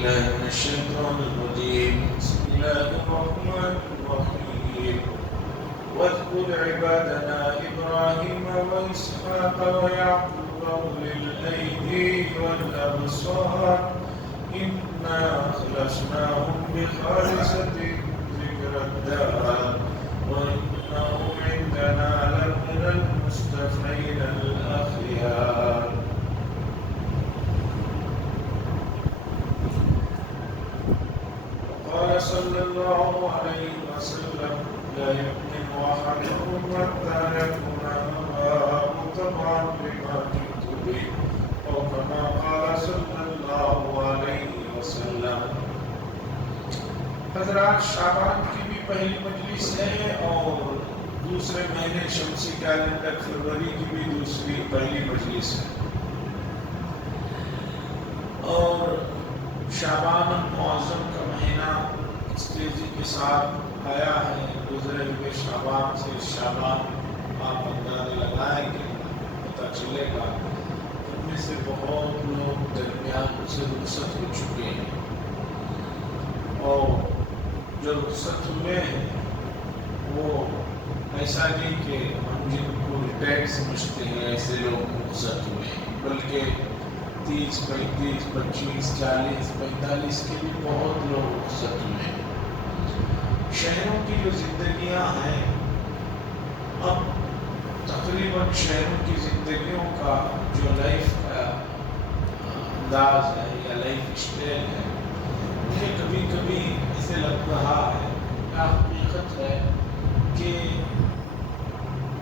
بالله من الشيطان الرجيم. بسم الله الرحمن الرحيم. واذكر عبادنا إبراهيم وإسحاق ويعقوب أولي الأيدي والأبصار إنا أخلصناهم بخالصة ذكر الدار وإنهم عندنا لمن المصطفين الأخيار. قال صلى الله عليه وسلم لا يؤمن أحدكم حتى يكون هواه طبعا بما جئت به أو كما قال صلى الله عليه وسلم. حضرات، شعبان کی بھی پہلی مجلس ہے اور دوسرے مہینے شمسی کیلنڈر فروری کی بھی دوسری پہلی مجلس ہے، اور شعبان المعظم کا مہینہ اس تیزی کے ساتھ آیا ہے. گزرے ہوئے شعبان سے شعبان آپ اندازے لگائیں کہ پتہ چلے گا ان میں سے بہت لوگ درمیان سے رخصت ہو چکے ہیں، اور جو رخصت ہوئے ہیں وہ ایسا نہیں کہ ہم جن کو ریٹائر سمجھتے ہیں ایسے لوگ رخصت ہوئے ہیں، بلکہ 30, 35, 25, 40, 45 کے بھی بہت لوگ رخصت ہوئے ہیں. شہروں کی جو زندگیاں ہیں، اب تقریباً شہروں کی زندگیوں کا جو لائف کا انداز ہے یا لائف اسٹائل ہے، مجھے کبھی کبھی ایسے لگ رہا ہے یا حقیقت ہے کہ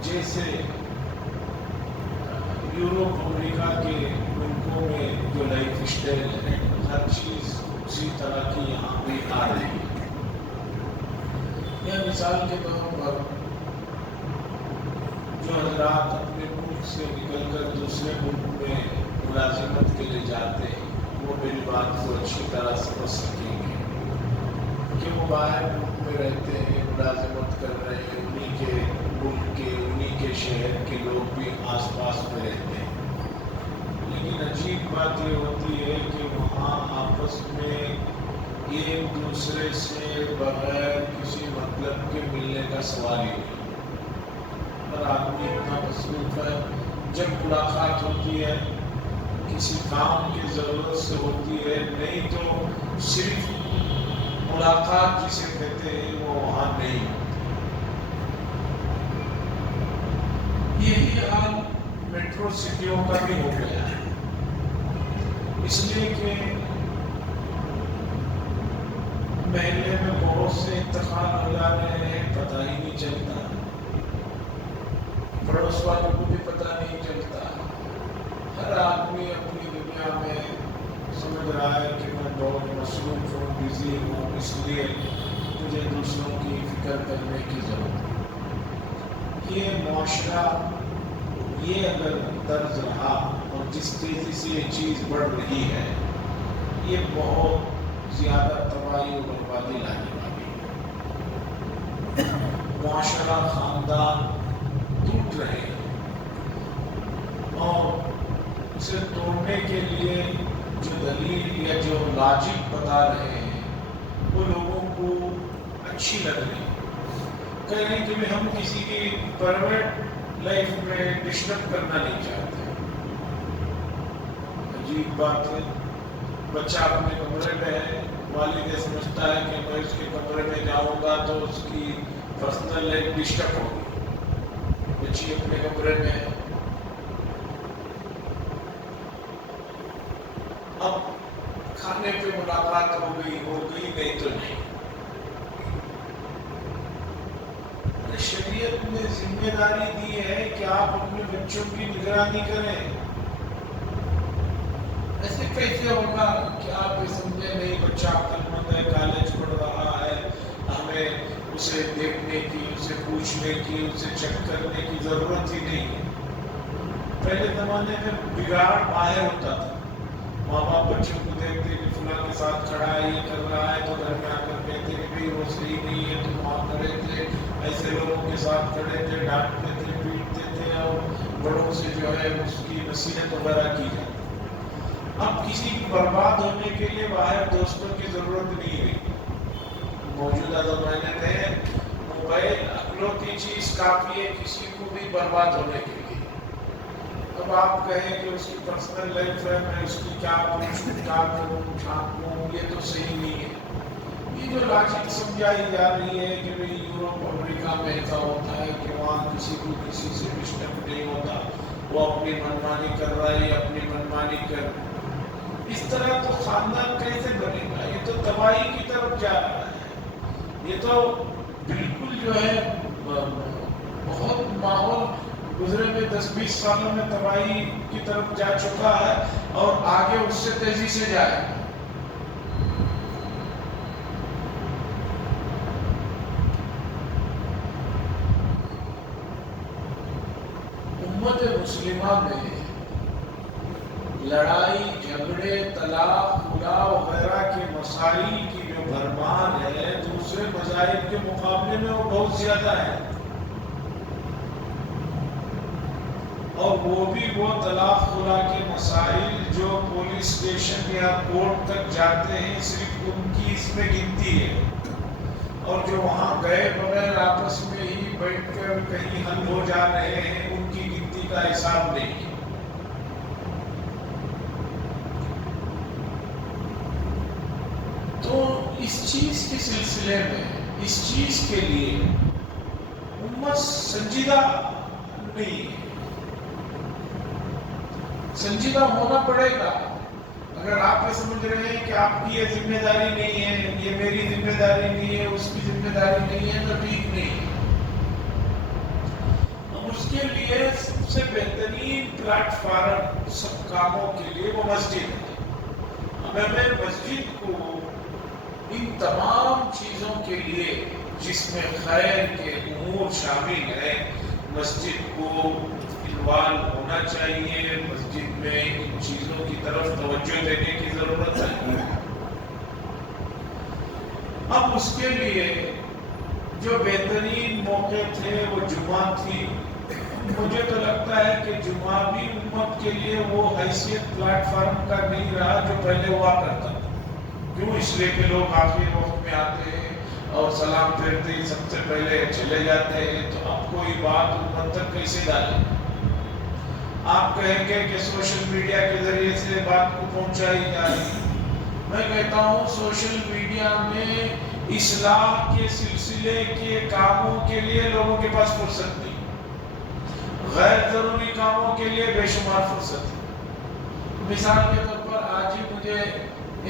جیسے یوروپ امریکہ کے ملکوں میں جو لائف اسٹائل ہے ہر چیز اسی طرح کی یہاں بھی آ رہی ہے. یا مثال کے طور پر جو حضرات اپنے ملک سے نکل کر دوسرے ملک میں ملازمت کے لیے جاتے ہیں وہ میری بات کو اچھی طرح سمجھ سکیں گے کہ وہ باہر ملک میں رہتے ہیں، ملازمت کر رہے ہیں، انہی کے ملک کے انہی کے شہر کے لوگ بھی آس پاس میں رہتے ہیں، لیکن عجیب بات یہ ہوتی ہے کہ وہاں آپس میں ایک دوسرے سے بغیر کسی مطلب کے ملنے کا سوال ہی نہیں. اور آدمی اتنا مصروف ہے، جب ملاقات ہوتی ہے کسی کام کی ضرورت سے ہوتی ہے، نہیں تو صرف ملاقات جسے کہتے ہیں وہ وہاں نہیں ہوتی. یہی حال میٹرو سٹیوں کا بھی ہو گیا ہے، اس لیے کہ محلے میں بہت سے انتقال ہو جا رہے ہیں، پتہ ہی نہیں چلتا، پڑوس والوں کو بھی پتہ نہیں چلتا. ہر آدمی اپنی دنیا میں سمجھ رہا ہے کہ میں بہت مصروف ہوں، بزی ہوں، اس لیے مجھے دوسروں کی فکر کرنے کی ضرورت ہے. یہ معاشرہ یہ اگر طرز رہا اور جس تیزی سے یہ چیز بڑھ رہی ہے، یہ بہت زیادہ تباہی و بربادی لانے والی ہے. معاشرہ، خاندان ٹوٹ رہے ہیں، اور اسے توڑنے کے لیے جو دلیل یا جو لاجک بتا رہے ہیں وہ لوگوں کو اچھی لگ رہی ہے. کہہ رہے ہیں کہ ہم کسی کی پرائیویٹ لائف میں ڈسٹرب کرنا نہیں چاہتے. عجیب بات ہے، بچہ اپنے کمرے میں ہے، والد یہ سمجھتا ہے کہ میں اس کے کمرے میں جاؤں گا تو اس کی پرسنل لائف ڈسٹرب ہوگی. بچی اپنے کمرے میں ہے، اب کھانے پہ ملاقات ہو گئی نہیں تو نہیں. شریعت نے ذمہ داری دی ہے کہ آپ اپنے بچوں کی نگرانی کریں. ایسے کیسے ہوگا کہ آپ یہ سمجھیں نہیں بچہ عقل مند ہے، کالج پڑھ رہا ہے، ہمیں اسے دیکھنے کی، اسے پوچھنے کی، اسے چیک کرنے کی ضرورت ہی نہیں ہے. پہلے زمانے میں بگاڑ باہر ہوتا تھا، ماں باپ بچوں کو دیکھتے کہ فلاں کے ساتھ کھڑا ہے، یہ کر رہا ہے، تو گھر میں آ کر کہتے کہ بھائی وہ صحیح نہیں ہے، تو وہاں کھڑے تھے، ایسے لوگوں کے ساتھ کھڑے تھے، ڈانٹتے تھے، پیٹتے تھے، اور بڑوں سے جو ہے اس کی نصیحت وغیرہ کی جاتی. اب کسی برباد ہونے کے لیے باہر دوستوں کی ضرورت نہیں رہی. موجودہ زمانے میں موبائل اکلوتی چیز کافی ہے کسی کو بھی برباد ہونے کے لیے. اب آپ کہیں کہ اس کی پرسنل لائف ہے میں اس کی کیا پوچھوں کیا کروں چھانپوں یہ تو صحیح نہیں ہے. یہ جو لاجک سمجھائی جا رہی ہے کہ بھئی یورپ امریکہ میں ایسا ہوتا ہے کہ وہاں کسی کو کسی سے ڈسٹرب نہیں ہوتا وہ اپنی منمانی کر رہا ہے اپنی منمانی کر رہا ہے. اس طرح تو خاندان کیسے بنے گا؟ یہ تو تباہی کی طرف جا رہا ہے. یہ تو بالکل جو ہے بہت ماحول گزرے ہوئے 10-20 سالوں میں تباہی کی طرف جا چکا ہے اور آگے اس سے تیزی سے جائے. امت مسلمہ میں لڑائی جھگڑے طلاق خلا وغیرہ کے مسائل کی جو بھرمار ہے دوسرے مذاہب کے مقابلے میں وہ بہت زیادہ ہے. اور وہ بھی وہ طلاق خلا کے مسائل جو پولیس اسٹیشن یا کورٹ تک جاتے ہیں صرف ان کی اس میں گنتی ہے اور جو وہاں گئے بغیر آپس میں ہی بیٹھ کر کہیں حل ہو جا رہے ہیں ان کی گنتی کا حساب نہیں ہے. تو اس چیز کے سلسلے میں اس چیز کے لیے امت سنجیدہ نہیں ہے. سنجیدہ ہونا پڑے گا. اگر آپ یہ سمجھ رہے ہیں کہ آپ کی یہ ذمہ داری نہیں ہے یہ میری ذمہ داری نہیں ہے اس کی ذمہ داری نہیں ہے تو ٹھیک نہیں ہے. اس کے لیے سب سے بہترین پلیٹ فارم سب کاموں کے لیے وہ مسجد ہے. ہمیں مسجد کو ان تمام چیزوں کے لیے جس میں خیر کے امور شامل ہیں مسجد کو انوالو ہونا چاہیے. مسجد میں ان چیزوں کی طرف توجہ دینے کی ضرورت ہے. اب اس کے لیے جو بہترین موقع تھے وہ جمعہ تھی. مجھے تو لگتا ہے کہ جمعہ بھی امت کے لیے وہ حیثیت پلیٹ فارم کا نہیں رہا جو پہلے ہوا کرتا. کیوں؟ اس لیے کہ لوگ آخری وقت میں آتے ہیں اور سلام پھیرتے ہی سب سے پہلے چلے جاتے ہیں. تو اب کوئی بات امت تک کیسے ڈالیں؟ آپ کہیں گے کہ سوشل میڈیا کے ذریعے سے بات کو پہنچائی جا رہی ہے. میں کہتا ہوں سوشل میڈیا میں اصلاح کے سلسلے کے کاموں کے لیے لوگوں کے پاس فرصت نہیں. غیر ضروری کاموں کے لیے بے شمار فرصت ہے. مثال کے طور پر آج ہی مجھے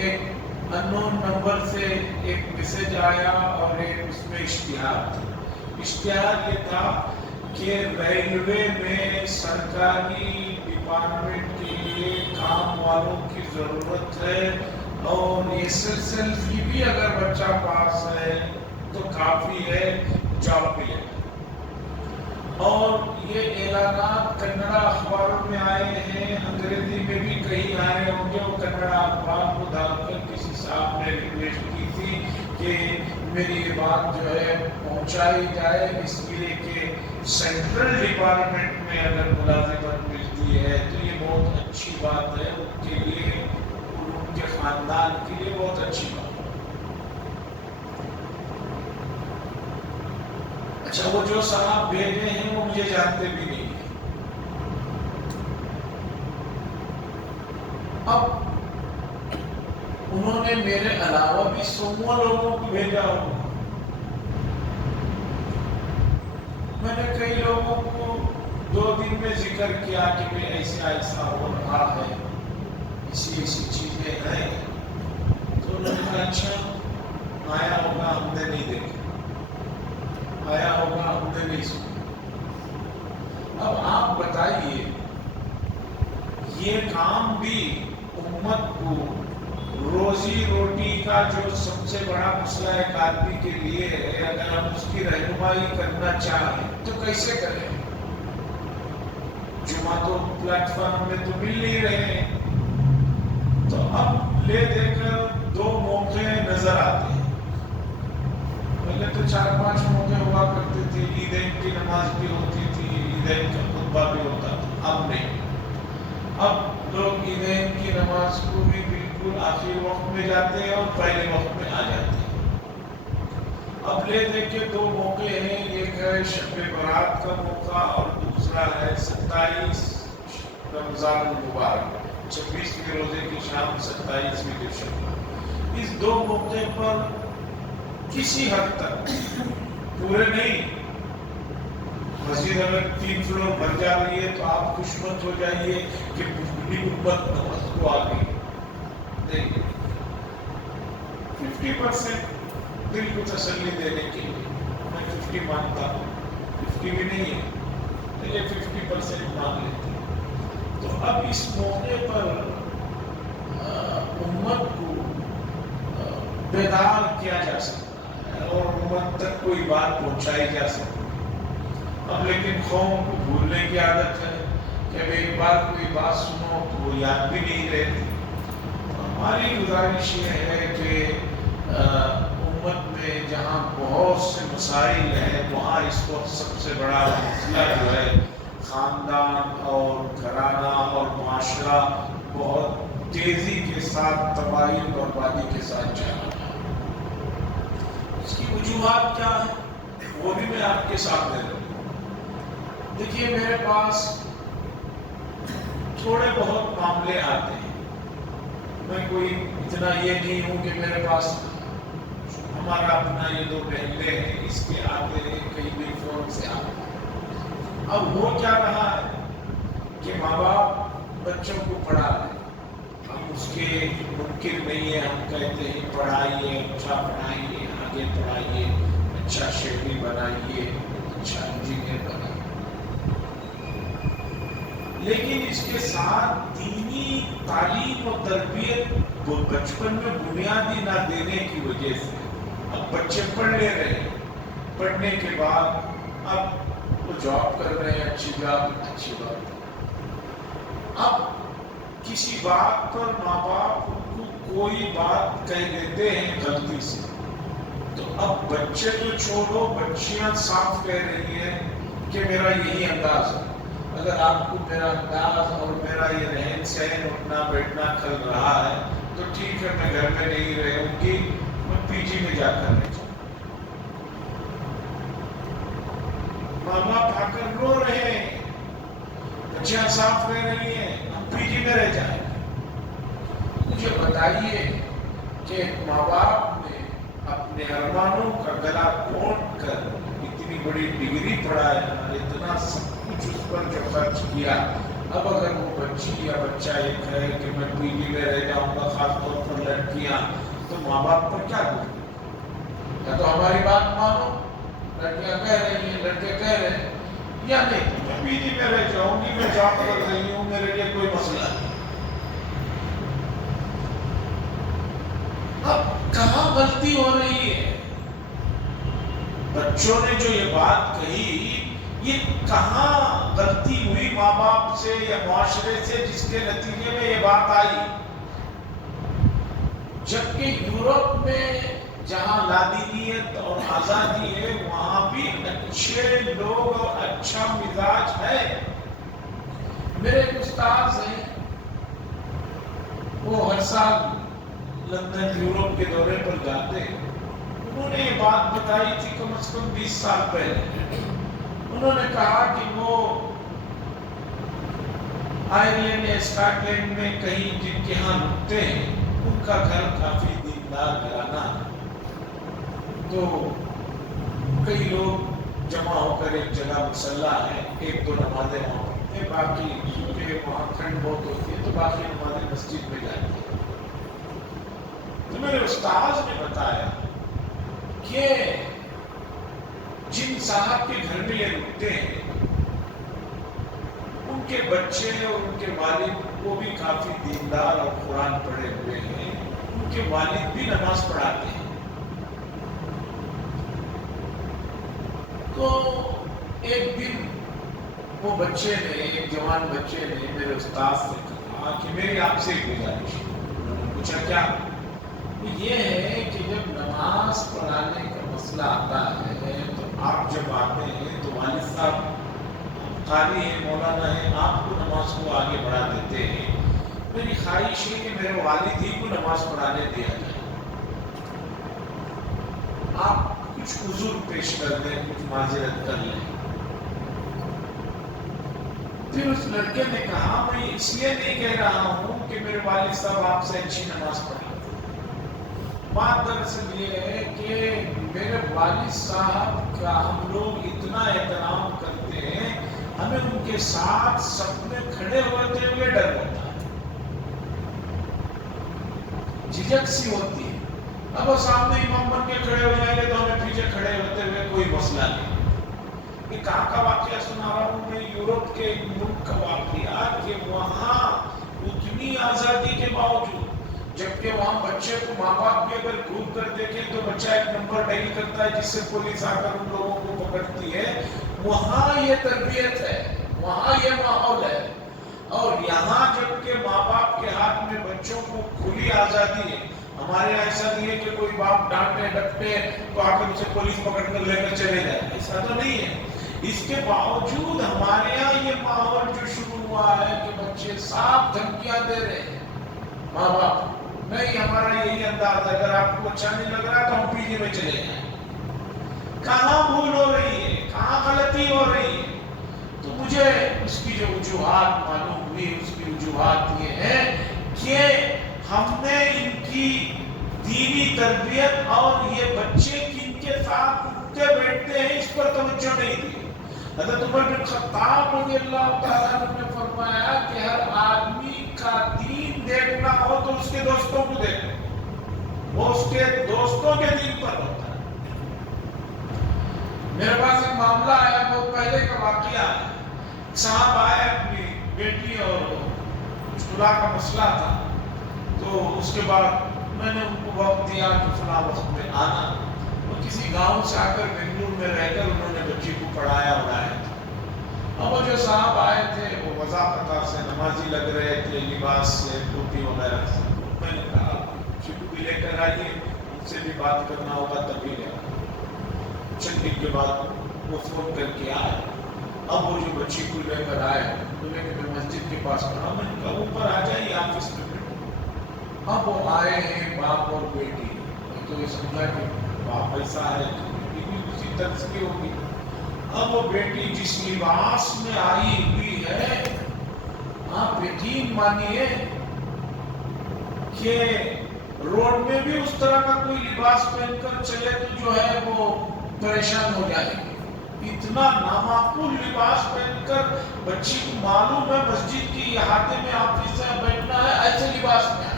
ایک انون نمبر سے ایک میسج آیا اور ایک اس میں اشتہار تھا. اشتہار یہ تھا کہ ریلوے میں سرکاری ڈپارٹمنٹ کے لیے کام والوں کی ضرورت ہے اور SSL کی بھی اگر بچہ پاس ہے تو کافی ہے جاب ملے. اور یہ اعلانات کنڑا اخباروں میں آئے ہیں انگریزی میں بھی کہیں آئے ہوں گے. وہ کنڑا اخبار کو ڈال کر کسی صاحب نے ریکویسٹ کی تھی کہ میری یہ بات جو ہے پہنچائی جائے اس لیے کہ سینٹرل ڈپارٹمنٹ میں اگر ملازمت ملتی ہے تو یہ بہت اچھی بات ہے ان کے لیے ان کے خاندان کے لیے بہت اچھی بات ہے. اچھا وہ جو صاحب بھیجے ہیں وہ مجھے جانتے بھی نہیں ہیں. اب انہوں نے میرے علاوہ بھی 100 لوگوں کو بھیجا ہو. میں نے کئی لوگوں کو 2 دن میں ذکر کیا کہ میں ایسا ایسا ہو رہا ہے ایسی ایسی چیزیں ہیں. تو انہوں نے کہا اچھا آیا ہوگا ہم نے نہیں دیکھا آیا ہوگا ہم نے نہیں سنا. اب آپ بتائیے یہ کام بھی امت کو روزی روٹی کا جو سب سے بڑا مسئلہ ایک آدمی کے لیے ہے اگر ہم اس کی رہنمائی کرنا چاہیں تو کیسے کریں؟ جمعہ تو پلیٹ فارم میں تو مل نہیں رہے ہیں. تو اب لے دے کر 2 موقع نظر آتے ہیں. پہلے تو 4-5 موقع ہوا کرتے تھے. عیدین کی نماز بھی ہوتی تھی عیدین کا خطبہ بھی ہوتا تھا. اب نہیں. اب لوگ عیدین کی نماز کو بھی بالکل آخر وقت میں جاتے ہیں اور پہلے وقت میں آ جاتے ہیں۔ اب لیتے کہ دو موقع ہیں، ایک ہے شب برات کا موقع اور دوسرا ہے 27 رمضان المبارک، 26ویں روزے کی شام، 27ویں کی شب۔ اس دو موقع پر کسی حد تک پورے نہیں، مسجد اگر 3 فلور بھر جا رہی ہے تو آپ خوش مت ہو جائیے کہ پوری امت نماز کو آ گئی، نہیں، 50% دل کو تسلی دینے کے لیے میں 50 مانتا ہوں، 50 بھی نہیں ہے لیکن 50% مان لیتے ہیں۔ تو اب اس موقع پر امت کو بیدار کیا جا سکتا ہے اور امت تک کوئی بات پہنچائی جا سکتی ہے۔ اب لیکن قوم کو بھولنے کی عادت ہے کہ اب ایک بار کوئی بات سنو تو وہ یاد بھی نہیں رہتی۔ ہماری گزارش یہ ہے کہ امت میں جہاں بہت سے مسائل ہیں وہاں اس وقت سب سے بڑا مسئلہ جو ہے خاندان اور گھرانہ اور معاشرہ بہت تیزی کے ساتھ تباہی اور بربادی کے ساتھ جا رہا ہے۔ اس کی وجوہات کیا ہیں وہ بھی میں آپ کے سامنے رکھوں۔ دیکھیے میرے پاس تھوڑے بہت معاملے آتے ہیں، میں کوئی اتنا یہ نہیں ہوں کہ میرے پاس ہمارا اپنا یہ 2 محلے ہیں اس کے آتے ہیں، کئی بھی فون سے آتے ہیں۔ اب وہ کیا رہا ہے کہ ماں باپ بچوں کو پڑھا رہے ہیں، ہم اس کے ممکن نہیں ہے، ہم کہتے ہیں پڑھائیے، اچھا پڑھائیے، آگے پڑھائیے، اچھا شہری بنائیے، اچھا انجینئر بنائیے، لیکن اس کے ساتھ دینی تعلیم و تربیت وہ بچپن میں بنیادی نہ دینے کی وجہ سے اب بچے پڑھ لے رہے ہیں، پڑھنے کے بعد اب وہ جاب کر رہے ہیں، اچھی جاب، اچھی بات۔ اب کسی بات پر ماں باپ ان کو کوئی بات کہہ دیتے ہیں غلطی سے، تو اب بچے تو چھوڑو، بچیاں صاف کہہ رہی ہیں کہ میرا یہی انداز ہے، اگر آپ کو میرا انداز اور میرا یہ رہن سہن اٹھنا بیٹھنا کھل رہا ہے تو ٹھیک ہے، میں گھر میں نہیں رہوں گی، میں پی جی میں جا کر رہ جاؤں۔ ماں باپ آ کر رو رہے ہیں، بچیاں صاف رہ رہی ہیں، ہم پی جی میں رہ جائیں۔ مجھے بتائیے کہ ماں باپ نے اپنے ارمانوں کا گلا گھونٹ کر اتنی بڑی ڈگری پڑھایا، اتنا سب کچھ اس پر جو خرچ کیا، اب اگر وہ بچی یا بچہ یہ کہے کہ میں پی جی میں رہ جاؤں گا، خاص طور پر لڑکیاں، تو ماں باپ پر کیا کریں؟ یا تو ہماری بات مانو، لڑکیاں کہہ رہی ہیں، لڑکے کہہ رہے ہیں، یا نہیں میں پی جی میں رہ جاؤں گی، میں جاب کر رہی ہوں، میرے لیے کوئی مسئلہ نہیں۔ اب کہاں غلطی ہو رہی ہے؟ بچوں نے جو یہ بات کہی، یہ کہاں غلطی ہوئی ماں باپ سے یا معاشرے سے جس کے نتیجے میں یہ بات آئی؟ جبکہ یورپ میں جہاں لادینیت اور آزادی ہے وہاں بھی اچھے لوگ اور اچھا مزاج ہے۔ میرے ایک استاد ہیں، وہ ہر سال لندن یورپ کے دورے پر جاتے ہیں، انہوں نے یہ بات بتائی تھی کم از کم 20 سال پہلے۔ انہوں نے کہا کہ وہ آئرلینڈ یا اسکاٹ لینڈ میں کہیں جن کے ہاں رکتے ہیں ان کا گھر کافی دیندار گھرانہ ہے، تو کئی لوگ جمع ہو کر ایک جگہ مسلح ہے، 1-2 نمازیں وہاں پڑھتے ہیں، باقی کیونکہ وہاں ٹھنڈ بہت ہوتی ہے تو باقی نمازیں مسجد میں جاتی ہیں۔ تو میرے استاذ نے بتایا کہ جن صاحب کے گھر میں یہ رکتے ہیں ان کے بچے اور ان کے والد وہ بھی کافی دیندار اور قرآن پڑھے ہوئے ہیں، ان کے والد بھی نماز پڑھاتے ہیں۔ تو ایک دن وہ بچے نے، ایک جوان بچے نے میرے استاد سے کہا کہ میری آپ سے ایک گزارش ہے۔ انہوں نے پوچھا کیا؟ یہ ہے کہ جب نماز پڑھانے کا مسئلہ آتا ہے تو آپ جب آتے ہیں تو والد صاحب قاری ہیں، مولانا ہیں، آپ کو نماز کو آگے بڑھا دیتے ہیں، میری خواہش ہے کہ میرے والد ہی کو نماز پڑھانے دیا جائے، آپ کچھ عذر پیش کر دیں، کچھ معذرت کر لیں۔ پھر اس لڑکے نے کہا میں اس لیے نہیں کہہ رہا ہوں کہ میرے والد صاحب آپ سے اچھی نماز پڑھاتے، بات دراصل یہ ہے کہ میرے والد صاحب کا ہم لوگ اتنا احترام کرتے ہیں، ہمیں ان کے ساتھ سب میں کھڑے ہوتے ہوئے ڈر ہوتا ہے، جھجک سی ہوتی ہے۔ اب وہ سامنے امام بن کے کھڑے ہو جائیں گے تو ہمیں پیچھے کھڑے ہوتے ہوئے کوئی مسئلہ نہیں۔ یہ کہاں کا واقعہ سنا رہا ہوں میں؟ یورپ کے ایک ملک کا واقعہ کہ وہاں اتنی آزادی کے باوجود، جبکہ وہاں بچے کو ماں باپ بھی اگر گھوم کر دیکھیں تو بچہ ایک نمبر ڈائل کرتا ہے جس سے پولیس آ کر ان لوگوں کو پکڑتی ہے، وہاں یہ تربیت ہے، وہاں یہ ماحول ہے۔ اور یہاں جبکہ ماں باپ کے ہاتھ میں بچوں کو کھلی آزادی ہے، ہمارے یہاں ایسا نہیں ہے کہ کوئی باپ ڈانٹے ڈپٹے تو آ کر اسے پولیس پکڑ کر لے کر چلے جائے، ایسا تو نہیں ہے۔ اس کے باوجود ہمارے یہاں یہ ماحول جو شروع ہوا ہے کہ بچے صاف دھمکیاں دے رہے ہیں ماں باپ، نہیں ہمارا یہی انداز ہے، اگر آپ کو اچھا نہیں لگ رہا تو ہم پیجے میں چلے جائیں۔ کہاں بھول ہو رہی ہے، کہاں غلطی ہو رہی ہے؟ تو مجھے اس کی جو وجوہات معلوم ہوئی، اس کی وجوہات یہ ہے کہ ہم نے ان کی دینی تربیت اور یہ بچے کن کے ساتھ اٹھتے بیٹھتے ہیں اس پر توجہ نہیں دی۔ حضرت عمر بن خطاب رضی اللہ تعالیٰ عنہ نے فرمایا کہ ہر آدمی کا دین دیکھنا ہو تو اس کے دوستوں کو دیکھو، وہ اس کے دوستوں کے دین پر ہوتا ہے۔ میرے پاس ایک معاملہ آیا، بہت پہلے کا واقعہ ہے۔ صاحب آئے، اپنی بیٹی اور چولہا کا مسئلہ تھا، تو اس کے بعد میں نے ان کو وقت دیا کہ فلاں وقت میں آنا۔ وہ کسی گاؤں سے آ کر بنگلور میں رہ کر انہوں نے بچی کو پڑھایا اڑایا تھا۔ اب وہ جو صاحب آئے تھے وہ وضاحت سے نمازی لگ رہے تھے، لباس سے، ٹوپی وغیرہ سے۔ میں نے کہا بچی کو بھی لے کر آئیے، ان سے بھی بات کرنا ہوگا تبھی لے آئے۔ چند دن کے بعد وہ فون کر کے آئے۔ اب وہ جو بچی کو لے کر آئے، بولے کہ میں مسجد کے پاس کھڑا ہوں۔ میں نے کہا اوپر آ جائیے آفس میں۔ اب وہ آئے ہیں باپ اور بیٹی، تو یہ سمجھا کہ باپ ایسا ہے، بیٹی بھی اسی طرز کی ہوگی۔ اب وہ بیٹی جس لباس میں آئی ہوئی ہے، آپ یقین مانیے کہ روڈ میں بھی اس طرح کا کوئی لباس پہن کر چلے تو جو ہے وہ پریشان ہو جائے گی۔ اتنا نامعقول لباس پہن کر بچی کو معلوم ہے مسجد کی احاطے میں آفس سے بیٹھنا ہے، ایسے لباس میں آئے۔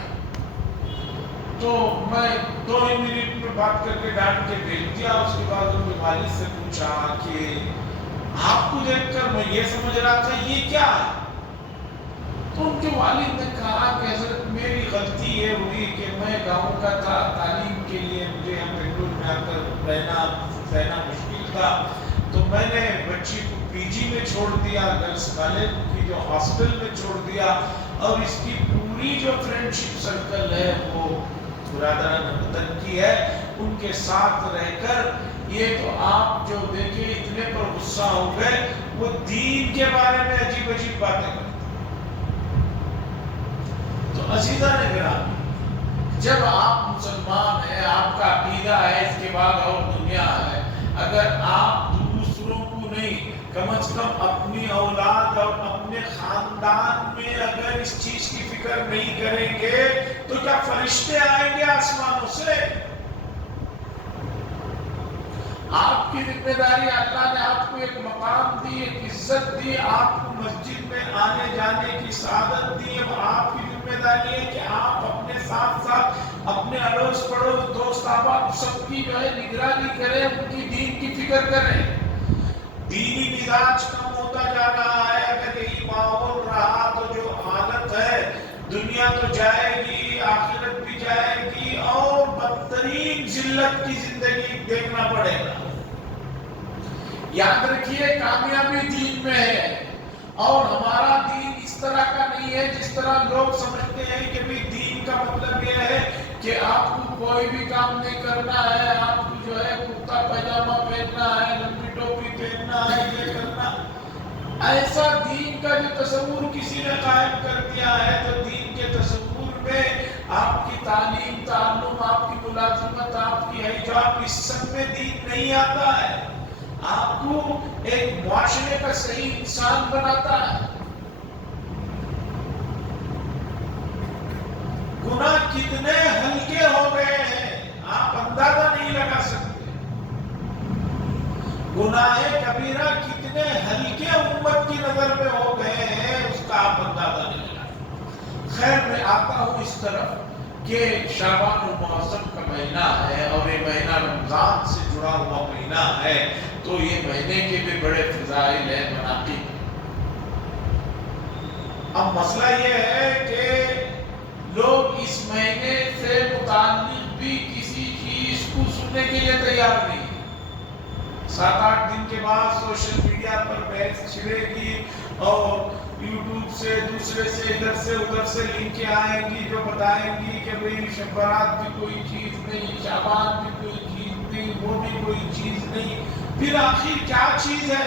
تو میں 2 منٹ میں بات کر کے ڈانٹ کے بھیج دیا۔ اس کے بعد ان کے والد سے پوچھا کہ آپ کو دیکھ کر میں یہ سمجھ رہا تھا یہ کیا ہے؟ تو ان کے والد نے کہا کہ حضرت میری غلطی یہ ہوئی کہ میں گاؤں کا تھا، تعلیم کے لیے مجھے یہاں بنگلور میں آ کر رہنا مشکل تھا، تو میں نے بچی کو پی جی میں چھوڑ دیا، گرلس کالج کی جو ہاسٹل میں چھوڑ دیا، اور اس کی پوری جو فرینڈ شپ سرکل ہے وہ برادران وطن کی ہے، ان کے ساتھ رہ کر یہ تو آپ جو دیکھیں اتنے پر غصہ ہو گئے، وہ دین کے بارے میں عجیب عجیب باتیں کرتے۔ تو عزیزان گرامی، جب آپ مسلمان ہیں، آپ کا عقیدہ ہے، اس کے بعد اور دنیا ہے، اگر آپ دوسروں کو نہیں، کم از کم اپنی اولاد اور اپنے خاندان میں اگر اس چیز کی فکر نہیں کریں گے تو کیا فرشتے آئیں گے آسمانوں سے؟ آپ کی ذمہ داری، اللہ نے آپ کو ایک مقام دی، ایک عزت دی، آپ کو مسجد میں آنے جانے کی سعادت دی۔ اب آپ کی ذمہ داری ہے کہ آپ اپنے ساتھ ساتھ اپنے اڑوس پڑوس دوست احباب سب کی جو ہے نگرانی کریں، ان کی دین کی فکر کریں۔ دینی مزاج کم ہوتا جا رہا ہے، اگر یہی ماحول رہا تو جو حالت ہے، دنیا تو جائے گی، آخرت بھی جائے گی، اور بدترین ذلت کی زندگی دیکھنا پڑے گا۔ یاد رکھیے کامیابی دین میں ہے، اور ہمارا دین اس طرح کا نہیں ہے جس طرح لوگ سمجھتے ہیں کہ بھی دین کا مطلب یہ ہے کہ آپ کو کوئی بھی کام نہیں کرنا ہے، آپ کو جو ہے کرتا پائجامہ پہننا ہے، لمبی ٹوپی پہننا ہے، یہ کرنا۔ ایسا دین کا جو تصور کسی نے قائم کر دیا ہے تو دین کے تصور میں آپ کی تعلیم تعلم آپ کی ملازمت آپ کی حجاب اس سب میں دین نہیں آتا ہے، آپ کو ایک معاشرے کا صحیح انسان بناتا ہے۔ گناہ کتنے ہلکے ہو گئے ہیں آپ اندازہ نہیں لگا سکتے، گناہ کبیرہ کتنے ہلکے امت کی نظر میں ہو گئے ہیں اس کا آپ اندازہ نہیں لگا۔ خیر میں آتا ہوں اس طرف کہ شعبان المعظم کا مہینہ ہے اور یہ مہینہ رمضان سے جڑا ہوا مہینہ ہے، تو یہ مہینے کے بھی بڑے فضائل ہیں، مناقب۔ اب مسئلہ یہ ہے کہ لوگ اس مہینے سے متعلق بھی کسی چیز کو سننے کے لیے تیار نہیں۔ 7-8 دن کے بعد سوشل میڈیا پر بحث چھڑے گی اور یوٹیوب سے دوسرے سے ادھر سے ادھر سے لنکیں آئیں گی جو بتائیں گی کہ بھئی شب برات بھی کوئی چیز نہیں، شعبان بھی کوئی چیز نہیں، وہ بھی کوئی چیز نہیں، پھر آخر کیا چیز ہے؟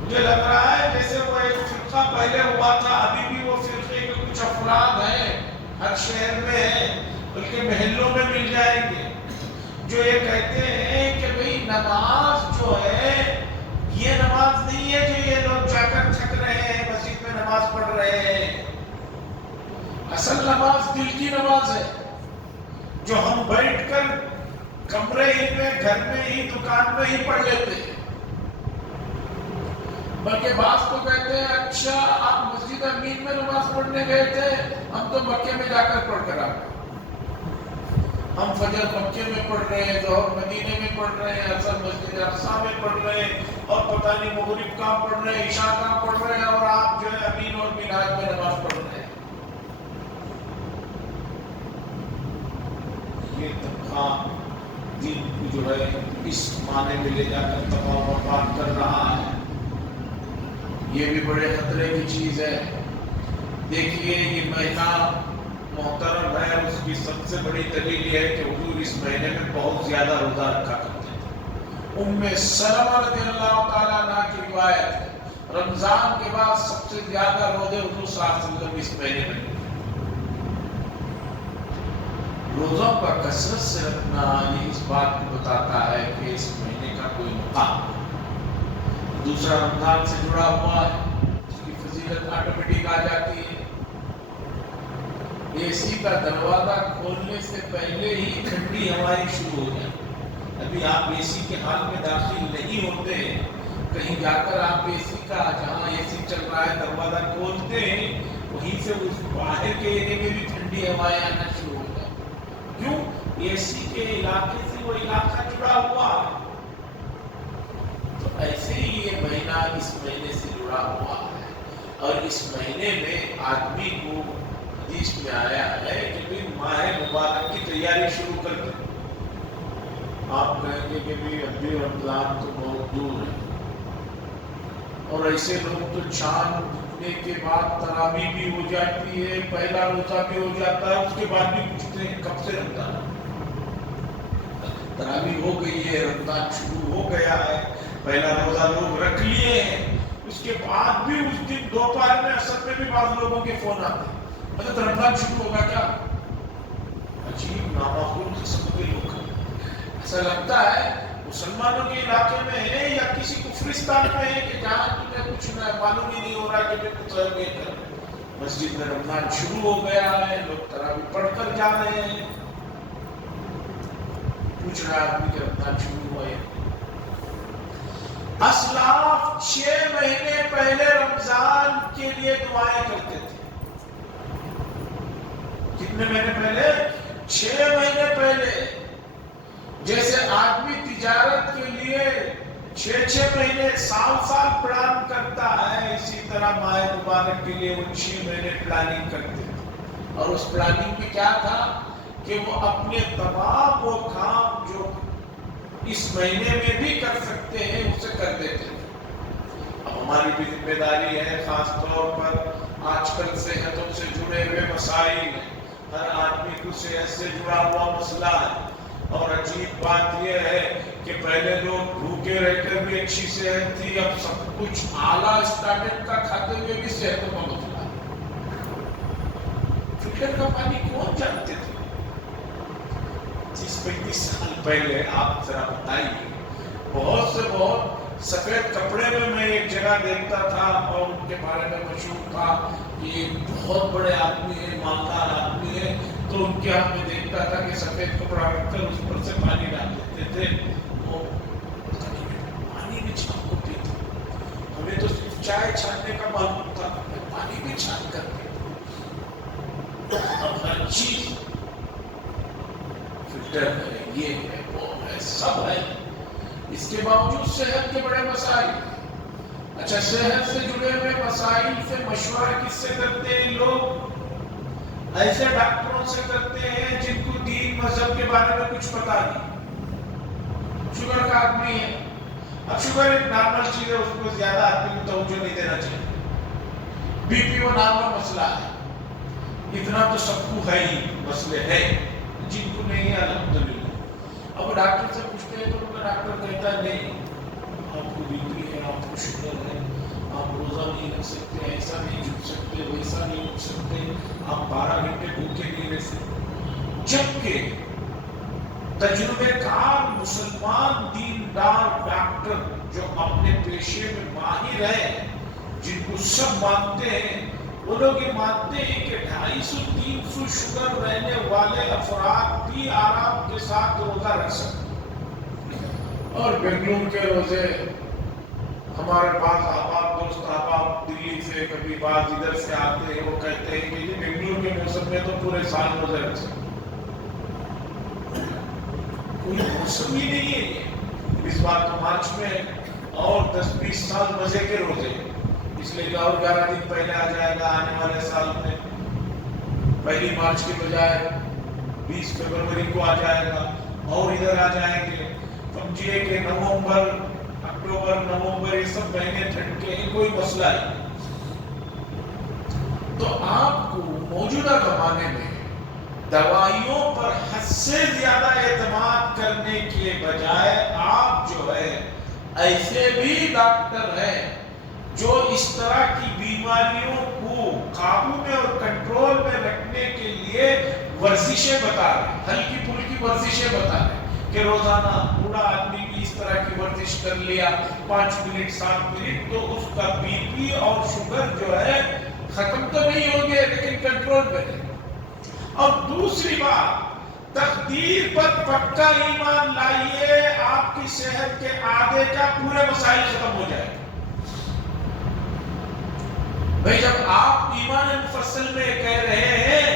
مجھے لگ رہا ہے جیسے وہ ایک فرقہ پہلے ہوا تھا، ابھی بھی وہ فرقے کے کچھ افراد ہیں ہر شہر میں ہیں، بلکہ محلوں میں مل جائیں گے، جو یہ کہتے ہیں کہ بھئی نماز جو ہے یہ نماز نہیں ہے جو یہ لوگ جا کر تھک رہے ہیں مسجد میں نماز پڑھ رہے ہیں، اصل نماز دل کی نماز ہے جو ہم بیٹھ کر کمرے ہی میں گھر میں ہی دکان میں ہی پڑھ لیتے ہیں۔ بلکہ بعض تو کہتے ہیں اچھا آپ مسجد امین میں نماز پڑھنے گئے تھے، ہم تو مکے میں جا کر پڑھ کر آ گئے، ہم فجر مکے میں پڑھ رہے ہیں، ظہر مدینے میں پڑھ رہے ہیں، عصر مسجد اقصی میں پڑھ رہے ہیں، اور پتہ نہیں مغرب کہاں پڑھ رہے ہیں، عشاء کہاں پڑھ رہے ہیں، اور آپ جو ہے امین اور منہاج میں نماز پڑھ رہے ہیں۔ یہ طبقہ دین کو جو ہے اس معنی میں لے جا کر تباہ و برباد کر رہا ہے، یہ بھی بڑے خطرے کی چیز ہے۔ دیکھیے یہ مہینہ محترم ہے، اس کی سب سے بڑی دلیل یہ ہے کہ حضور اس مہینے میں بہت زیادہ روزہ رکھا کرتے تھے۔ ام سلمہ رضی اللہ تعالیٰ عنہ کی روایت ہے رمضان کے بعد سب سے زیادہ روزے حضور صلی اللہ علیہ وسلم اس مہینے میں رکھتے۔ روزوں کا کثرت سے رکھنا یہ اس بات کو بتاتا ہے کہ اس مہینے کا کوئی مقام ہے۔ دوسرا رمضان سے جڑا ہوا ہے، اس کی فضیلت آٹومیٹک آ جاتی ہے۔ اے سی کا دروازہ کھولنے سے پہلے ہی ٹھنڈی ہوائیں شروع ہو جاتی ہیں۔ ابھی آپ اے سی کے حال میں داخل نہیں ہوتے، کہیں جا کر آپ اے سی کا جہاں اے سی چل رہا ہے دروازہ کھولتے ہیں، وہیں سے اس باہر کے ایرے میں بھی ٹھنڈی ہوائیں آنا شروع ہو جاتی ہیں۔ کیوں؟ اے سی کے علاقے سے وہ علاقہ جڑا ہوا ہے۔ تو ایسے ہی یہ مہینہ اس مہینے سے جڑا ہوا ہے، اور اس مہینے میں آدمی کو حدیث میں آیا ہے کہ بھی ماہ مبارک کی تیاری شروع کر دیں۔ آپ کہیں گے کہ بھی ابھی رمضان تو بہت دور ہے، اور ایسے لوگ تو چاند دکھنے کے بعد تراویح بھی ہو جاتی ہے، پہلا روزہ بھی ہو جاتا ہے، اس کے بعد بھی پوچھتے ہیں کب سے رمضان؟ تراویح ہو گئی ہے، رمضان شروع ہو گیا ہے، پہلا روزہ لوگ رکھ لیے ہیں، اس کے بعد بھی اس دن دوپہر میں عصر میں بھی بعض لوگوں کے فون آتے ہیں مطلب رمضان شروع ہوگا کیا؟ عجیب نامعقول قسم کے لوگ ہیں۔ ایسا لگتا ہے مسلمانوں کے علاقے میں ہے یا کسی کفرستان میں ہے کہ جہاں تمہیں کچھ معلوم ہی نہیں ہو رہا کہ مسجد میں رمضان شروع ہو گیا ہے، لوگ تراویح پڑھ کر جا رہے ہیں، پوچھ رہا آدمی کہ رمضان شروع ہوا ہے۔ اسلاف 6 مہینے پہلے رمضان کے لیے دعائیں کرتے تھے۔ کتنے مہینے پہلے؟ 6 مہینے پہلے۔ جیسے آدمی تجارت کے لیے 6 مہینے سال پلان کرتا ہے، اسی طرح ماہ مبارک کے لیے وہ 6 مہینے پلاننگ کرتے تھے، اور اس پلاننگ میں کیا تھا کہ وہ اپنے تمام وہ کام جو اس مہینے میں بھی کر سکتے ہیں اسے کر دیتے تھے۔ اب ہماری بھی ذمہ داری ہے، خاص طور پر آج کل صحتوں سے جڑے ہوئے مسائل ہیں، ہر آدمی کو صحت سے جڑا ہوا مسئلہ ہے، اور عجیب بات یہ ہے کہ پہلے لوگ بھوکے رہ کر بھی اچھی صحت تھی، اب سب کچھ اعلیٰ اسٹینڈرڈ کا کھاتے ہوئے بھی صحت کا مسئلہ ہے۔ فلٹر کا پانی کون جانتے تھے؟ 30-35 سال پہلے آپ ذرا بتائیے، بہت سے بہت سفید کپڑے میں ایک جگہ دیکھتا تھا اور ان کے بارے میں مشہور تھا کہ یہ بہت بڑے آدمی ہے، مالدار آدمی ہے، تو ان کے ہاتھ میں دیکھتا تھا کہ سفید کپڑا رکھ کر اس پر سے پانی ڈال دیتے تھے، وہ پانی بھی چھان کو پیتے۔ ہمیں تو صرف چائے چھاننے کا معلوم تھا، پانی بھی چھان کر پیتے۔ اب ہر چیز فلٹر ہے، یہ ہے، وہ ہے، سب ہے، اس کے باوجود صحت کے بڑے مسائل۔ اچھا، صحت سے جڑے ہوئے مسائل سے مشورہ کس سے کرتے ہیں لوگ؟ ایسے ڈاکٹروں سے کرتے ہیں جن کو دین مذہب کے بارے میں کچھ پتا نہیں۔ شوگر کا آدمی ہے، اب شوگر ایک نارمل چیز ہے، اس کو زیادہ آدمی کو توجہ نہیں دینا چاہیے۔ بی پی وہ نارمل مسئلہ ہے، اتنا تو سب کو ہے ہی، مسئلے ہے، جن کو نہیں ہے الحمدللہ۔ اب ڈاکٹر سے پوچھتے ہیں تو ڈاکٹر کہتا ہے نہیں، آپ کو بی پی ہے، آپ کو شوگر ہے، آپ روزہ نہیں رکھ سکتے، ایسا نہیں جھک سکتے، ویسا نہیں اٹھ سکتے، آپ 12 گھنٹے بھوکے نہیں رہ سکتے۔ جبکہ تجربے کار مسلمان دیندار ڈاکٹر جو اپنے پیشے میں ماہر ہیں، جن کو سب مانتے ہیں، وہ لوگ یہ مانتے ہیں کہ 250-300 شوگر رہنے والے افراد بھی آرام کے ساتھ روزہ رکھ سکتے ہیں۔ اور بنگلور کے روزے، ہمارے پاس احباب دوست احباب دلی سے کبھی بعض ادھر سے آتے ہیں، وہ کہتے ہیں کہ یہ بنگلور کے موسم میں تو پورے سال روزے رکھ سکتے ہیں۔ کوئی موسم ہی نہیں ہے، اس بار تو مارچ میں اور 10-20 سال مزے کے روزے، اس لیے اور 11 دن پہلے آ جائے گا آنے والے سال میں، 1 مارچ کے بجائے 20 فروری کو آ جائے گا، اور ادھر آ جائیں گے۔ سمجھیے کہ نومبر، اکتوبر، نومبر، یہ سب مہینے ٹھنڈ کے ہیں، کوئی مسئلہ نہیں۔ تو آپ کو موجودہ زمانے میں دوائیوں پر حد سے زیادہ اعتماد کرنے کے بجائے آپ جو ہے ایسے بھی ڈاکٹر ہیں جو اس طرح کی بیماریوں کو قابو میں اور کنٹرول میں رکھنے کے لیے ورزشیں بتا رہے ہیں، ہلکی پھلکی ورزشیں بتا رہے ہیں کہ روزانہ بوڑھا آدمی بھی اس طرح کی ورزش کر لیا 5 منٹ 7 منٹ تو اس کا بی پی اور شوگر جو ہے ختم تو نہیں ہوں گے لیکن کنٹرول میں رہے۔ اور دوسری بات، تقدیر پر پکا ایمان لائیے، آپ کی صحت کے آگے کا پورے مسائل ختم ہو جائے۔ بھئی جب آپ ایمان مفصل میں کہہ رہے ہیں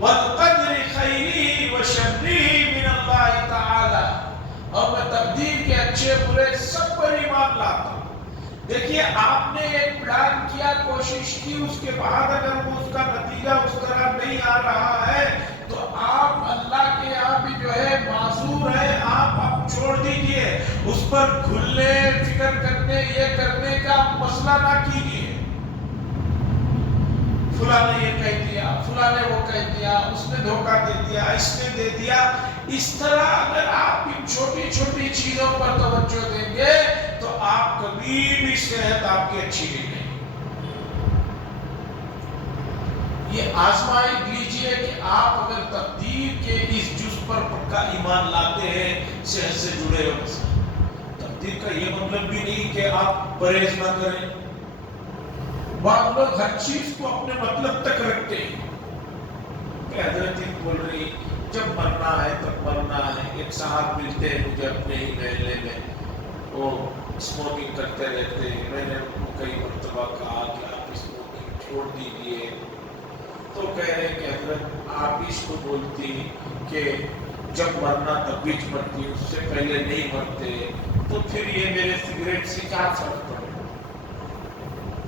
وَالْقَدْرِ خَيْرِهِ وَشَرِّهِ مِنَ اللَّهِ تَعَالَى، اور میں تقدیر کے اچھے برے سب پر ایمان لاتا ہوں۔ دیکھیے، آپ نے ایک پلان کیا، کوشش کی، اس کے بعد اگر وہ اس کا نتیجہ اس طرح نہیں آ رہا ہے تو آپ اللہ کے یہاں بھی جو ہے معذور ہے، آپ اب چھوڑ دیجئے، اس پر کھلنے فکر کرنے یہ کرنے کا مسئلہ نہ کیجئے۔ فلاں نے یہ کہہ دیا، فلاں نے وہ کہہ دیا، اس نے دھوکہ دے دیا، اس نے دے دیا، اس طرح اگر آپ ان چھوٹی چھوٹی چیزوں پر توجہ دیں گے تو آپ کبھی بھی صحت آپ کی اچھی نہیں۔ یہ آزمائی لیجئے کہ آپ اگر تقدیر کے اس جز پر پکا ایمان لاتے ہیں، صحت سے جڑے ہو۔ تقدیر کا یہ مطلب بھی نہیں کہ آپ پرہیز نہ کریں۔ بعض لوگ ہر چیز کو اپنے مطلب تک رکھتے ہیں کہ حضرت بول رہی جب مرنا ہے تب مرنا ہے۔ ایک صاحب ملتے ہیں مجھے اپنے ہی محلے میں، وہ اسموکنگ کرتے رہتے ہیں، میں نے ان کو کئی مرتبہ کہا کہ آپ اسموکنگ چھوڑ دیجیے، تو کہہ رہے ہیں کہ حضرت آپ اس کو بولتی کہ جب مرنا تب بھی مرتی، اس سے پہلے نہیں مرتے، تو پھر یہ میرے سگریٹ سے کیا فرق پڑے؟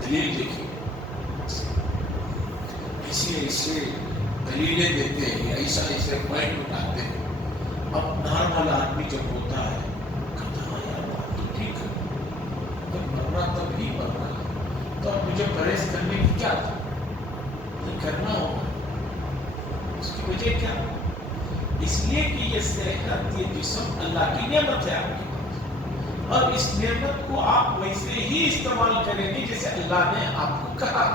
دلیل دیکھیے، ایسے دلیلیں دیتے ہیں، ایسا پوائنٹ اٹھاتے ہیں۔ اب نارمل آدمی جب ہوتا ہے کہتا ہے یار بات تو ٹھیک ہے، جب مرنا تب ہی مرنا ہے، تو اب مجھے پرہیز کرنے کی کیا تھا؟ یہ کرنا ہوگا، اس کی وجہ کیا؟ اس لیے کہ یہ صحت، یہ جسم اللہ کی نعمت ہے آپ کی، اور اس نعمت کو آپ ویسے ہی استعمال کریں گے جیسے اللہ نے آپ کو کہا،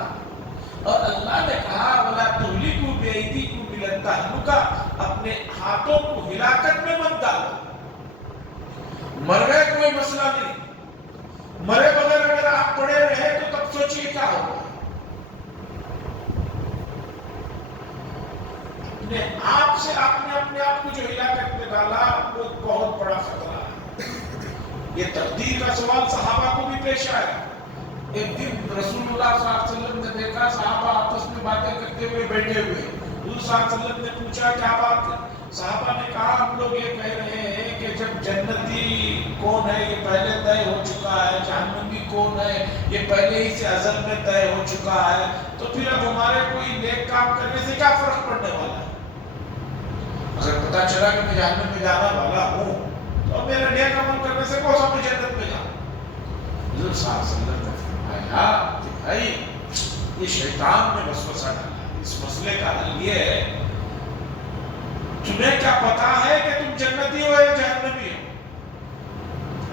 اور اللہ نے کہا وَلَا تُهْلِكُوا بِأَيْدِيكُمْ إِلَى التَّهْلُكَةِ، اپنے ہاتھوں کو ہلاکت میں مت ڈالو۔ مر گئے کوئی مسئلہ نہیں، مرے بغیر اگر آپ پڑے رہے تو تب سوچئے کیا ہوگا۔ اپنے آپ سے آپ نے اپنے آپ کو جو ہلاکت میں ڈالا وہ بہت بڑا خطرہ ہے۔ یہ تقدیر کا سوال صحابہ کو بھی پیش آیا۔ ایک دن رسول اللہ صلی اللہ علیہ وسلم نے دیکھا صحابہ آپس میں باتیں کرتے ہوئے بیٹھے ہوئے، حضور صلی اللہ علیہ وسلم نے پوچھا کیا بات ہے؟ صحابہ نے کہا ہم لوگ یہ کہہ رہے ہیں کہ جب جنتی کون ہے یہ پہلے طے ہو چکا ہے، جہنمی کون ہے یہ پہلے ہی سے ازل میں طے ہو چکا ہے، تو پھر اب ہمارے کوئی نیک کام کرنے سے کیا فرق پڑنے والا ہے؟ اگر پتا چلا کہ میں جہنم میں جانا والا ہوں تو میرے نیک عمل کرنے سے کون سا میں جنت میں جاؤں؟ حضور صلی اللہ علیہ وسلم نے فرمایا کہ بھائی یہ شیطان نے وسوسہ ڈالا، اس مسئلے کا حل یہ ہے تمہیں کیا پتا ہے کہ تم جنتی ہو یا جہنمی ہو؟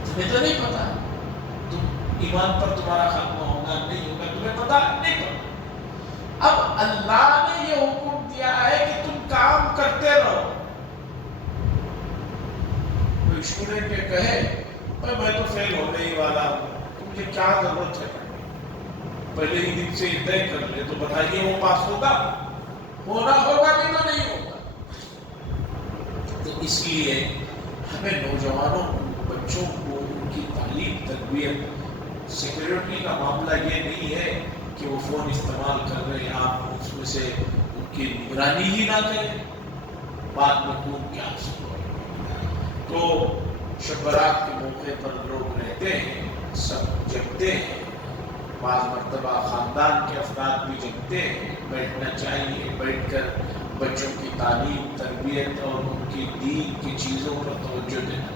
تمہیں تو نہیں پتا، تم ایمان پر تمہارا خاتمہ ہوگا نہیں ہوگا تمہیں پتا نہیں پتا۔ اب اللہ نے یہ حکم دیا ہے کہ تم کام کرتے رہو۔ کوئی اسٹوڈنٹ یہ کہے میں تو فیل ہونے ہی والا ہوں، مجھے کیا ضرورت ہے، پہلے ہی دن سے طے کر لے، تو بتائیے وہ پاس ہوگا؟ ہونا ہوگا کہ تو نہیں ہوگا۔ تو اس لیے ہمیں نوجوانوں کو، بچوں کو ان کی تعلیم تربیت، سیکیورٹی کا معاملہ یہ نہیں ہے کہ وہ فون استعمال کر رہے ہیں آپ اس میں سے ان کی نگرانی ہی نہ کریں، بعد میں خوب کیا تو شب برات کے موقع پر لوگ رہتے ہیں، سب جگتے ہیں، بعض مرتبہ خاندان کے افراد بھی جگتے ہیں، بیٹھنا چاہیے، بیٹھ کر بچوں کی تعلیم تربیت اور ان کی دین کی چیزوں پر توجہ دینا۔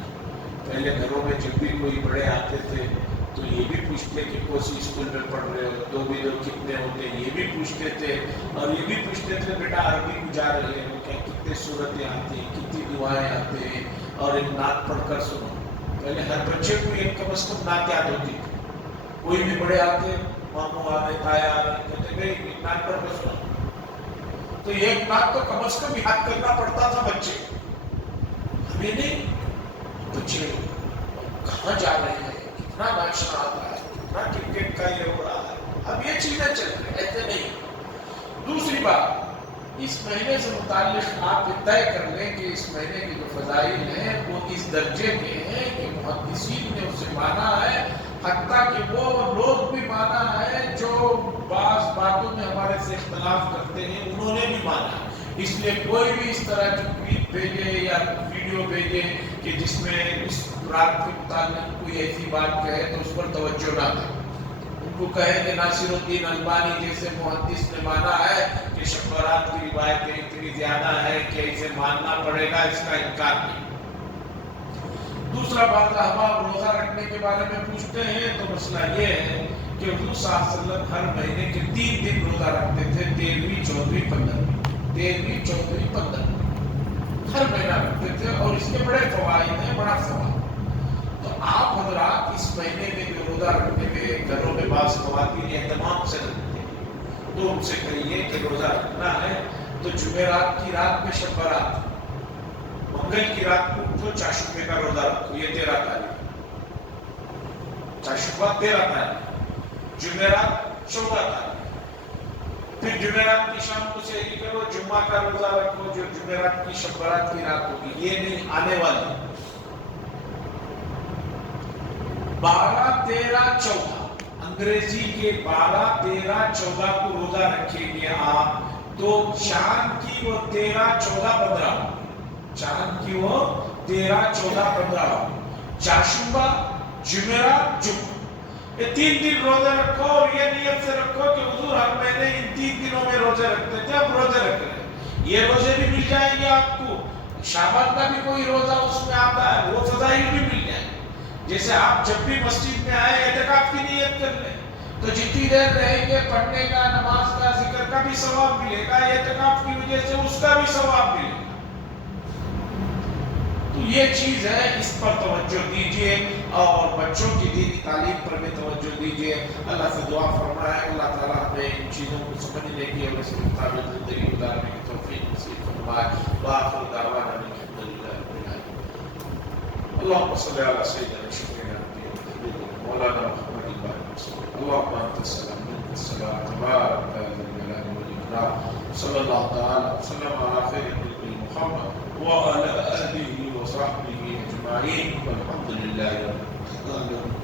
پہلے گھروں میں جب بھی کوئی بڑے آتے تھے تو یہ بھی پوچھتے کہ کون سی اسکول میں پڑھ رہے ہو، دو بھی دو کتنے ہوتے یہ بھی پوچھتے تھے، اور یہ بھی پوچھتے تھے بیٹا عربی کو جا رہے ہو کیا، کتنے صورتیں آتی ہیں، کتنی دعائیں آتے ہیں، اور ایک نعت پڑھ کر سنو۔ پہلے ہر بچے کو ایک کم از کم نعت یاد ہوتی تھی، کوئی بھی بڑے آتے، ماموں آ رہے، تایا آ رہے، کہتے بھائی ایک نعت پڑھ کر سنو، تو ایک نعت تو کم از کم یاد کرنا پڑتا تھا بچے۔ ہمیں نہیں، بچے کہاں جا رہے ہیں، کتنا ناچنا آتا ہے، کتنا کرکٹ کا یہ ہو رہا ہے، اب یہ چیزیں چل رہی ہیں، ایسے نہیں۔ دوسری بات، اس مہینے سے متعلق آپ طے کر لیں کہ اس مہینے کے جو فضائل ہیں وہ اس درجے کے ہیں کہ محدثین نے اسے مانا ہے، حتیٰ کہ وہ لوگ بھی مانا ہے جو بعض باتوں میں ہمارے سے اختلاف کرتے ہیں، انہوں نے بھی مانا ہے۔ اس لیے کوئی بھی اس طرح کی ٹویٹ بھیجے یا ویڈیو بھیجے کہ جس میں اس رات کے متعلق کوئی ایسی بات کہے تو اس پر توجہ نہ دیں۔ ان کو کہیں کہ ناصر الدین البانی جیسے محدث نے مانا ہے کہ شب برات کی روایتیں اتنی زیادہ ہے کہ اسے ماننا پڑے گا، اس کا انکار نہیں۔ دوسرا بات، احباب روزہ رکھنے کے بارے میں پوچھتے ہیں تو مسئلہ یہ ہے کہ حضور صلی اللہ علیہ وسلم ہر مہینے کے 3 دن روزہ رکھتے تھے، 13ویں، 14ویں، 15ویں، 13ویں، 14ویں، 15ویں، ہر مہینہ رکھتے تھے، اور اس کے بڑے فوائد ہیں، بڑا ثواب۔ تو آپ حضرات اس مہینے میں جو روزہ رکھنے میں گھروں میں بعض خواتین اہتمام سے رکھتے ہیں تو ان سے کہیے کہ روزہ رکھنا ہے تو جمعرات کی رات میں شب برات، منگل کی رات کو اٹھو، چاشبے کا روزہ رکھو، یہ 13 تاریخ، چاشبہ 13 تاریخ، جمعرات 14 تاریخ، پھر جمعرات کی شام کو سحری کرو، جمعہ کا روزہ رکھو جو جمعرات کی شب برات کی رات ہوگی، یہ نہیں آنے والی 12، 13، 14 انگریزی کے 12، 13، 14 کو روزہ رکھیں گے آپ تو چاند کی وہ 13، 14، 15، چاند کی وہ 13، 14، 15، چاشبہ، جمعرات، جمعہ، یہ 3 دن روزے رکھو، اور یہ نیت سے رکھو کہ حضور ہر مہینے ان 3 دنوں میں روزے رکھتے تھے، اب روزے رکھ رہے ہیں، یہ روزے بھی مل جائیں گے آپ کو، شعبان کا بھی کوئی روزہ اس میں آتا ہے وہ فضائل بھی مل جائیں گے۔ جیسے آپ جب بھی مسجد میں آئے اعتکاف کی نیت کر لیں تو جتنی دیر رہیں گے پڑھنے کا، نماز کا، ذکر کا بھی ثواب ملے گا، اعتکاف کی وجہ سے اس کا بھی ثواب ملے گا۔ یہ چیز ہے، اس پر توجہ دیجئے اور بچوں کی دینی تعلیم پر بھی توجہ دیجئے۔ اللہ سے دعا فرمائے اللہ تعالیٰ ہمیں ان چیزوں کو سمجھنے کی اور اس کے مطابق زندگی گزارنے کی توفیق نصیب فرمائے۔ وآخر دعوانا الحمد للہ رب العالمین۔ اللهم صل على سيدنا شفيعنا مولانا محمد اللهم انت السلام منك السلام تبارك يا ذا الجلال والاكرام صلى الله تعالى وسلم على خير خلقه محمد وعلى اله وصحبه اجمعين والحمد لله رب العالمين.